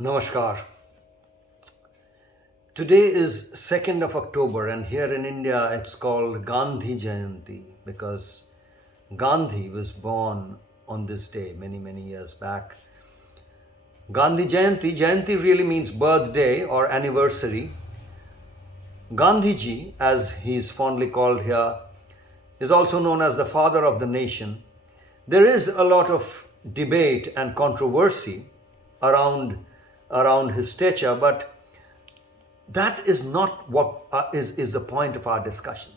Namaskar. Today is 2nd of October, and here in India it's called Gandhi Jayanti because Gandhi was born on this day many years back. Gandhi Jayanti, Jayanti really means birthday or anniversary. Gandhiji, as he is fondly called here, is also known as the father of the nation. There is a lot of debate and controversy around his stature, but that is not what is the point of our discussion.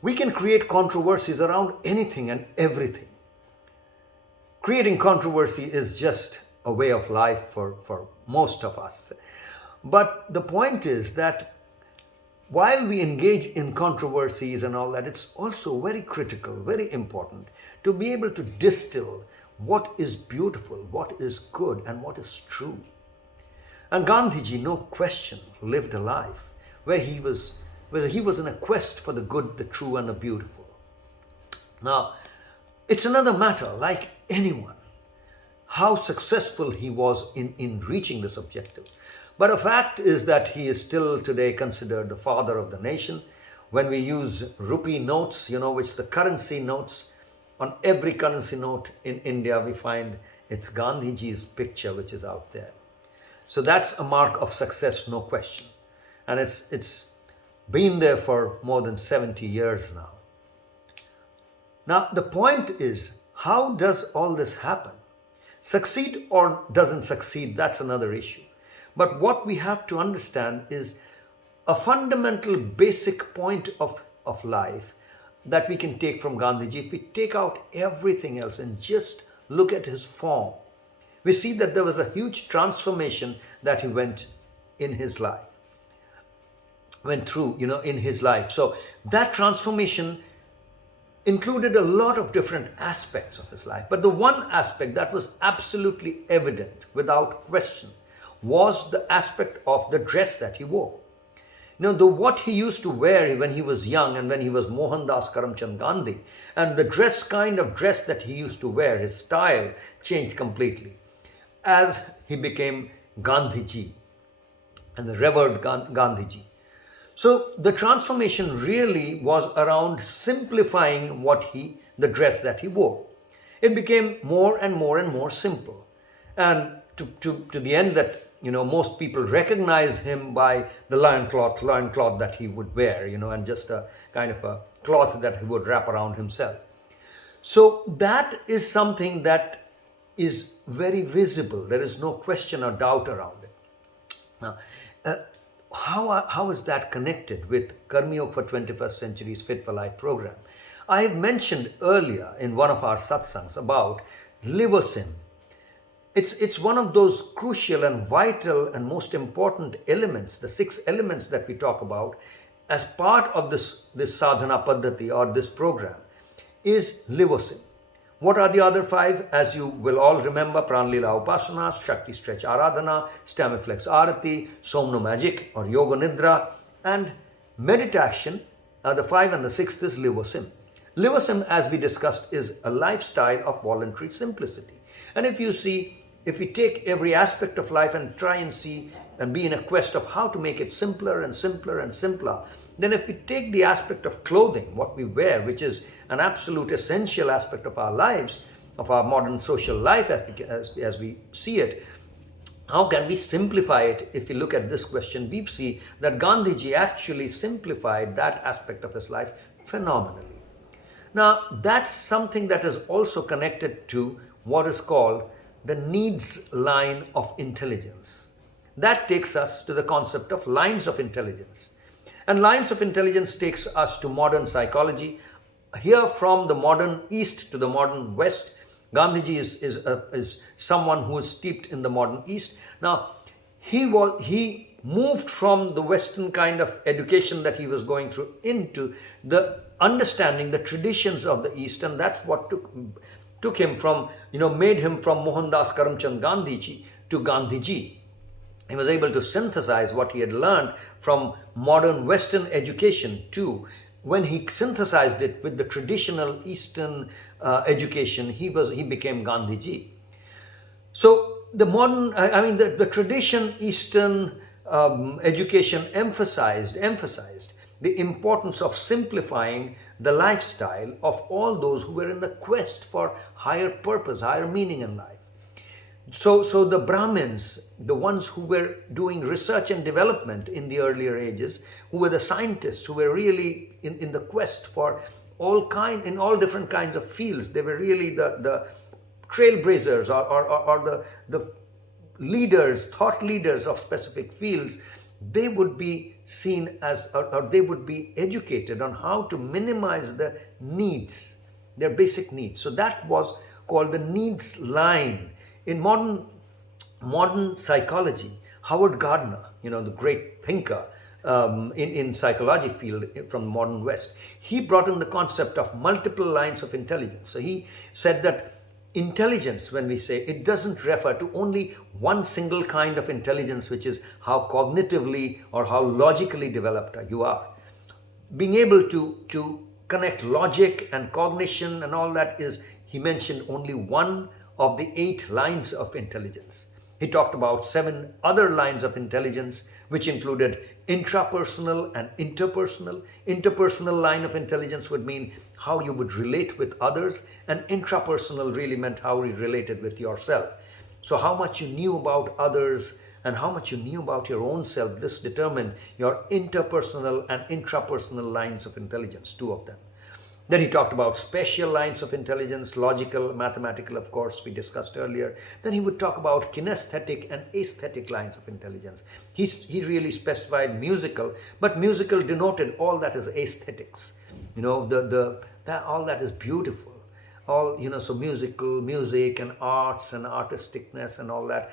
We can create controversies around anything and everything. Creating controversy is just a way of life for most of us. But the point is that while we engage in controversies and all that, it's also very critical, very important to be able to distill what is beautiful, what is good, and what is true. And Gandhiji, no question, lived a life where he was in a quest for the good, the true, and the beautiful. Now, it's another matter, like anyone, how successful he was in reaching this objective. But a fact is that he is still today considered the father of the nation. When we use rupee notes, which the currency notes, on every currency note in India, we find it's Gandhiji's picture which is out there. So that's a mark of success, no question. And it's been there for more than 70 years now. Now, the point is, how does all this happen? Succeed or doesn't succeed, that's another issue. But what we have to understand is a fundamental basic point of life that we can take from Gandhiji. If we take out everything else and just look at his form, we see that there was a huge transformation that he went through in his life. So that transformation included a lot of different aspects of his life. But the one aspect that was absolutely evident without question was the aspect of the dress that he wore. What he used to wear when he was young and when he was Mohandas Karamchand Gandhi, and the kind of dress that he used to wear, his style changed completely as he became Gandhiji and the revered Gandhiji. So the transformation really was around simplifying the dress that he wore. It became more and more simple, and to the end that most people recognize him by the loincloth that he would wear, and just a kind of a cloth that he would wrap around himself. So that is something that is very visible. There is no question or doubt around it. Now, how is that connected with KarmYogis for 21st Century's Fit for Life program? I have mentioned earlier in one of our satsangs about liver sin. It's one of those crucial and vital and most important elements, the 6 elements that we talk about as part of this sadhana paddhati or this program, is liver sin. What are the other 5? As you will all remember, Pranlila Upasana, Shakti Stretch Aradhana, Stamiflex Arati, Somno Magic or Yoga Nidra, and meditation. The 5 and the 6th is liver sim. Liver sim, as we discussed, is a lifestyle of voluntary simplicity. And if we take every aspect of life and try and see and be in a quest of how to make it simpler and simpler and simpler, then if we take the aspect of clothing, what we wear, which is an absolute essential aspect of our lives, of our modern social life as we see it, how can we simplify it? If we look at this question, we see that Gandhiji actually simplified that aspect of his life phenomenally. Now, that's something that is also connected to what is called the needs line of intelligence. That takes us to the concept of lines of intelligence. And lines of intelligence takes us to modern psychology. Here, from the modern East to the modern West, Gandhiji is someone who is steeped in the modern East. Now, he moved from the Western kind of education that he was going through into the understanding the traditions of the East, and that's what took him from, made him from Mohandas Karamchand Gandhiji to Gandhiji. He was able to synthesize what he had learned from modern Western education to, when he synthesized it with the traditional Eastern education, he became Gandhiji. So the modern, the tradition Eastern education emphasized the importance of simplifying the lifestyle of all those who were in the quest for higher purpose, higher meaning in life. So the Brahmins, the ones who were doing research and development in the earlier ages, who were the scientists, who were really in the quest for in all different kinds of fields, they were really the trailblazers, or the leaders, thought leaders of specific fields. They would be seen as, or they would be educated on how to minimize the needs, their basic needs. So that was called the needs line. In modern psychology, Howard Gardner, the great thinker in psychology field from the modern West, he brought in the concept of multiple lines of intelligence. So he said that intelligence, when we say, it doesn't refer to only one single kind of intelligence, which is how cognitively or how logically developed you are. Being able to connect logic and cognition and all that is, he mentioned, only one of the 8 lines of intelligence. He talked about 7 other lines of intelligence, which included intrapersonal and interpersonal. Interpersonal line of intelligence would mean how you would relate with others, and intrapersonal really meant how you related with yourself. So how much you knew about others and how much you knew about your own self, this determined your interpersonal and intrapersonal lines of intelligence, 2 of them. Then he talked about special lines of intelligence, logical, mathematical, of course, we discussed earlier. Then he would talk about kinesthetic and aesthetic lines of intelligence. He really specified musical, but musical denoted all that is aesthetics. All that is beautiful. So music and arts and artisticness and all that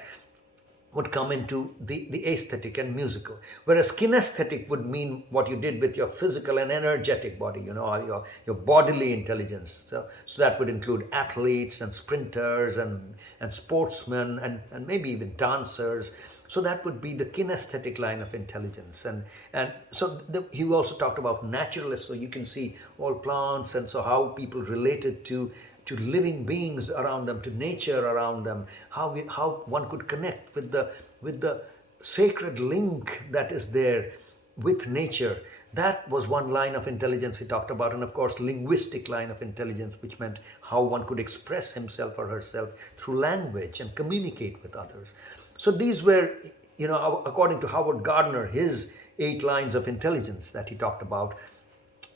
would come into the aesthetic and musical. Whereas kinesthetic would mean what you did with your physical and energetic body, your bodily intelligence. So that would include athletes and sprinters and sportsmen and maybe even dancers. So that would be the kinesthetic line of intelligence. And so he also talked about naturalists. So you can see all plants, and so how people related to living beings around them, to nature around them, how one could connect with the sacred link that is there with nature. That was one line of intelligence he talked about. And of course, linguistic line of intelligence, which meant how one could express himself or herself through language and communicate with others. So these were, according to Howard Gardner, his 8 lines of intelligence that he talked about.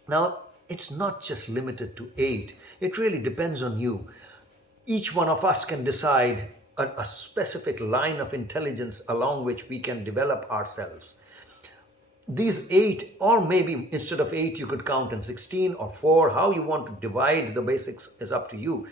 Now, it's not just limited to 8. It really depends on you. Each one of us can decide a specific line of intelligence along which we can develop ourselves. These 8, or maybe instead of 8, you could count in 16 or 4. How you want to divide the basics is up to you.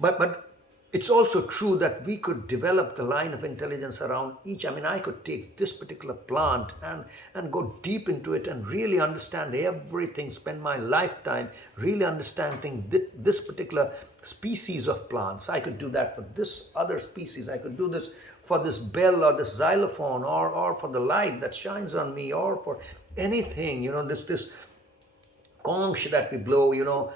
But it's also true that we could develop the line of intelligence around each. I could take this particular plant and go deep into it and really understand everything, spend my lifetime really understanding this particular species of plants. I could do that for this other species. I could do this for this bell or this xylophone, or for the light that shines on me, or for anything, this conch that we blow,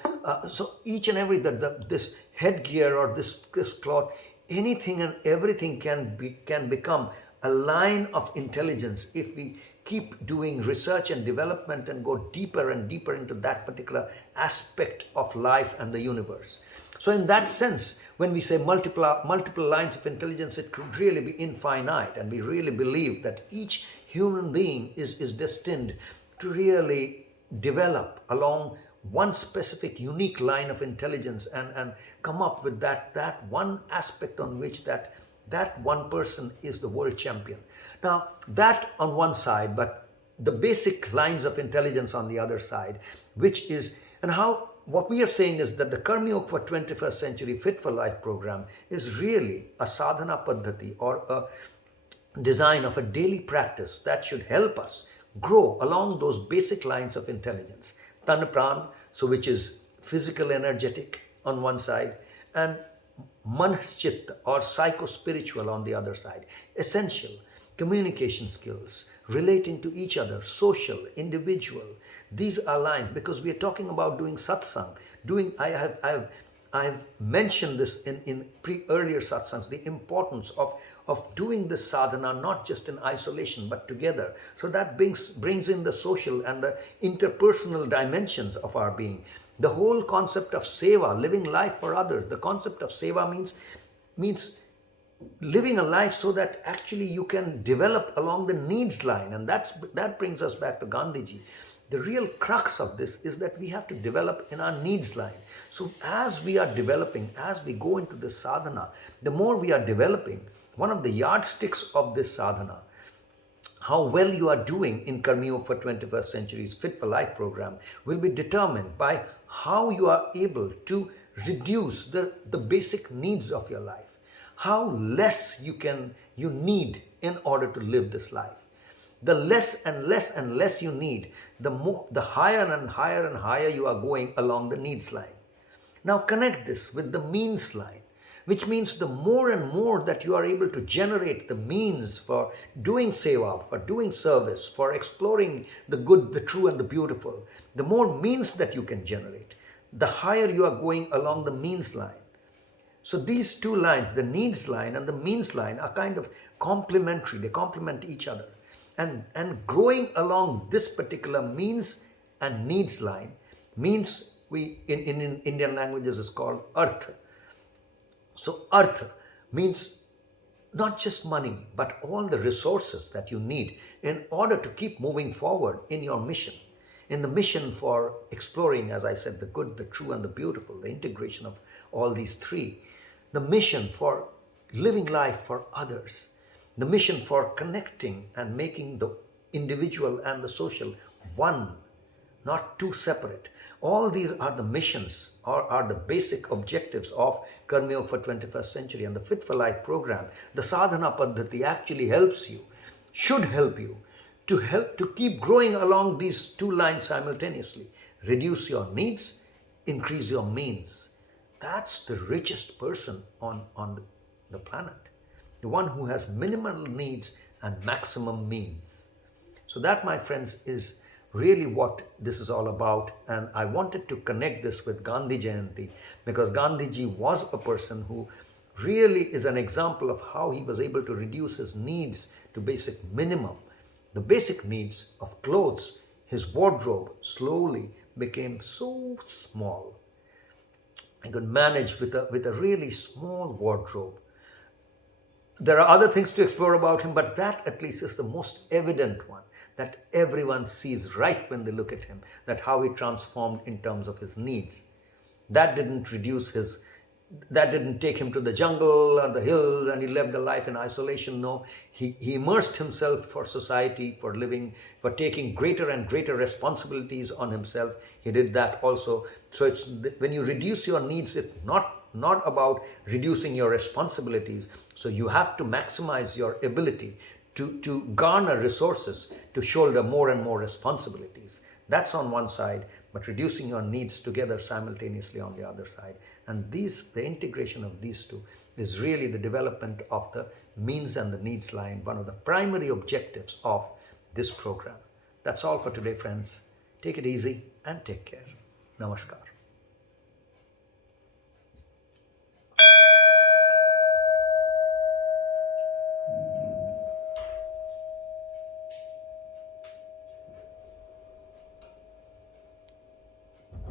so each and every, this headgear or this cloth, anything and everything can become a line of intelligence if we keep doing research and development and go deeper and deeper into that particular aspect of life and the universe. So in that sense, when we say multiple lines of intelligence, it could really be infinite, and we really believe that each human being is destined to really develop along one specific unique line of intelligence and come up with that one aspect on which that one person is the world champion. Now, that on one side, but the basic lines of intelligence on the other side, which is, and how, what we are saying is that the KarmYog for 21st Century Fit for Life program is really a sadhana paddhati, or a design of a daily practice that should help us grow along those basic lines of intelligence. Tan Pran, so which is physical energetic on one side, and Manschit, or psycho-spiritual, on the other side. Essential communication skills, relating to each other, social, individual. These are lines, because we are talking about doing satsang. I have I've mentioned this in earlier satsangs, the importance of doing this sadhana not just in isolation but together. So that brings in the social and the interpersonal dimensions of our being. The whole concept of seva, living life for others. The concept of seva means living a life so that actually you can develop along the needs line. And that brings us back to Gandhiji. The real crux of this is that we have to develop in our needs line. So as we are developing, as we go into this sadhana, the more we are developing, one of the yardsticks of this sadhana, how well you are doing in KarmYogis for 21st Century's Fit for Life program, will be determined by how you are able to reduce the basic needs of your life. How less you need in order to live this life. The less and less and less you need, the higher and higher and higher you are going along the needs line. Now connect this with the means line, which means the more and more that you are able to generate the means for doing seva, for doing service, for exploring the good, the true and the beautiful, the more means that you can generate, the higher you are going along the means line. So these two lines, the needs line and the means line, are kind of complementary. They complement each other. And growing along this particular means and needs line means, in Indian languages is called artha. So artha means not just money, but all the resources that you need in order to keep moving forward in your mission. In the mission for exploring, as I said, the good, the true and the beautiful, the integration of all these three. The mission for living life for others. The mission for connecting and making the individual and the social one, not two separate. All these are the missions or are the basic objectives of KarmYogis for 21st Century. And the Fit for Life program, the sadhana paddhati, actually helps you, should help you to keep growing along these two lines simultaneously. Reduce your needs, increase your means. That's the richest person on the planet. The one who has minimal needs and maximum means. So that, my friends, is really what this is all about. And I wanted to connect this with Gandhi Jayanti because Gandhiji was a person who really is an example of how he was able to reduce his needs to basic minimum. The basic needs of clothes, his wardrobe slowly became so small. He could manage with a really small wardrobe. There are other things to explore about him, but that at least is the most evident one that everyone sees right when they look at him, that how he transformed in terms of his needs. That didn't take him to the jungle and the hills and he lived a life in isolation. No, he immersed himself for society, for living, for taking greater and greater responsibilities on himself. He did that also. So it's when you reduce your needs, it's not about reducing your responsibilities. So you have to maximize your ability to garner resources to shoulder more and more responsibilities. That's on one side, but reducing your needs together simultaneously on the other side. And the integration of these two is really the development of the means and the needs line, one of the primary objectives of this program. That's all for today, friends. Take it easy and take care. Namaskar.